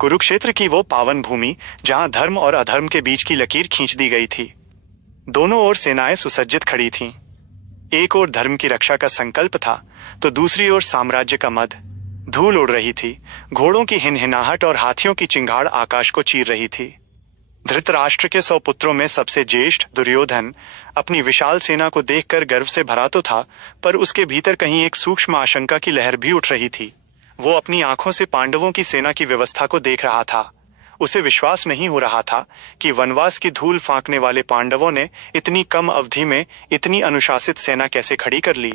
कुरुक्षेत्र की वो पावन भूमि जहां धर्म और अधर्म के बीच की लकीर खींच दी गई थी। दोनों ओर सेनाएं सुसज्जित खड़ी थीं। एक ओर धर्म की रक्षा का संकल्प था तो दूसरी ओर साम्राज्य का मद। धूल उड़ रही थी, घोड़ों की हिनहिनाहट और हाथियों की चिंगाड़ आकाश को चीर रही थी। धृतराष्ट्र के 100 पुत्रों में सबसे ज्येष्ठ दुर्योधन अपनी विशाल सेना को देखकर गर्व से भरा तो था, पर उसके भीतर कहीं एक सूक्ष्म आशंका की लहर भी उठ रही थी। वो अपनी आंखों से पांडवों की सेना की व्यवस्था को देख रहा था। उसे विश्वास नहीं हो रहा था कि वनवास की धूल फांकने वाले पांडवों ने इतनी कम अवधि में इतनी अनुशासित सेना कैसे खड़ी कर ली।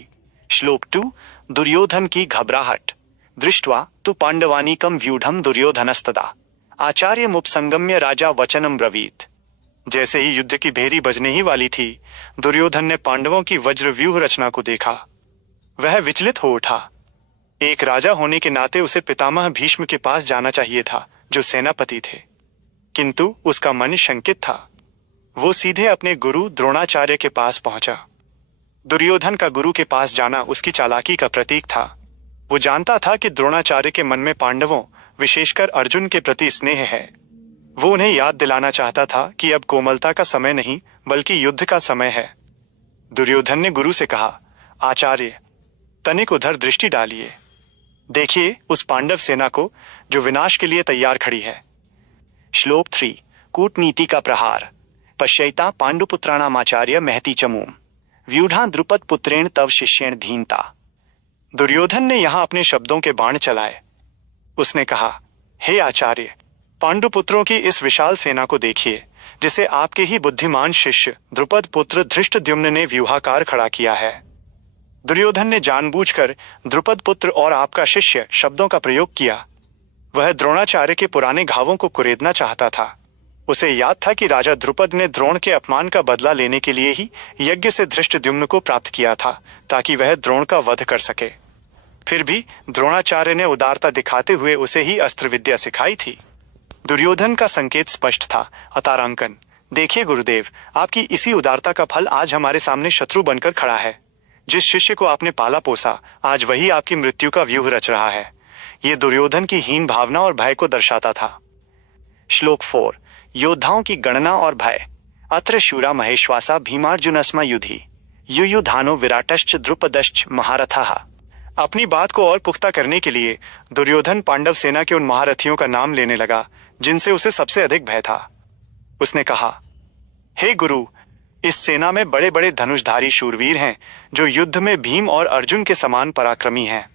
श्लोक 2 दुर्योधन की घबराहट। दृष्ट्वा तु पांडवानीकं व्यूढ़ं दुर्योधनस्तदा आचार्य मुपसंगम्य राजा वचनम ब्रवीत। जैसे ही युद्ध की भेरी बजने ही वाली थी, दुर्योधन ने पांडवों की वज्र व्यूह रचना को देखा। वह विचलित हो उठा। एक राजा होने के नाते उसे पितामह भीष्म के पास जाना चाहिए था, जो सेनापति थे, किंतु उसका मन शंकित था। वो सीधे अपने गुरु द्रोणाचार्य के पास पहुंचा। दुर्योधन का गुरु के पास जाना उसकी चालाकी का प्रतीक था। वो जानता था कि द्रोणाचार्य के मन में पांडवों, विशेषकर अर्जुन के प्रति स्नेह है। वो उन्हें याद दिलाना चाहता था कि अब कोमलता का समय नहीं बल्कि युद्ध का समय है। दुर्योधन ने गुरु से कहा, आचार्य, तनिक उधर दृष्टि डालिए। देखिए उस पांडव सेना को जो विनाश के लिए तैयार खड़ी है। श्लोक 3 कूटनीति का प्रहार। पश्यैता पांडुपुत्राणामाचार्य महती चमूम व्यूढ़ा द्रुपद पुत्रेण तव शिष्येण धीनता। दुर्योधन ने यहां अपने शब्दों के बाण चलाए। उसने कहा, हे आचार्य, पांडुपुत्रों की इस विशाल सेना को देखिए, जिसे आपके ही बुद्धिमान शिष्य द्रुपद पुत्र धृष्टद्युम्न ने व्यूहाकार खड़ा किया है। दुर्योधन ने जानबूझकर द्रुपद पुत्र और आपका शिष्य शब्दों का प्रयोग किया। वह द्रोणाचार्य के पुराने घावों को कुरेदना चाहता था। उसे याद था कि राजा द्रुपद ने द्रोण के अपमान का बदला लेने के लिए ही यज्ञ से धृष्टद्युम्न को प्राप्त किया था, ताकि वह द्रोण का वध कर सके। फिर भी द्रोणाचार्य ने उदारता दिखाते हुए उसे ही अस्त्र विद्या सिखाई थी। दुर्योधन का संकेत स्पष्ट था, अतारांकन। देखिए गुरुदेव, आपकी इसी उदारता का फल आज हमारे सामने शत्रु बनकर खड़ा है। जिस शिष्य को आपने पाला पोसा, आज वही आपकी मृत्यु का व्यूह रच रहा है। ये दुर्योधन की हीन भावना और भय को दर्शाता था। श्लोक 4 योद्धाओं की गणना और भय। अत्र शूरा महेश्वासा भीमार्जुनस्म युधि युयुधानो विराटश्च द्रुपदश्च महारथः। अपनी बात को और पुख्ता करने के लिए दुर्योधन पांडव सेना के उन महारथियों का नाम लेने लगा जिनसे उसे सबसे अधिक भय था। उसने कहा, हे गुरु, इस सेना में बड़े बड़े धनुषधारी शूरवीर हैं जो युद्ध में भीम और अर्जुन के समान पराक्रमी हैं।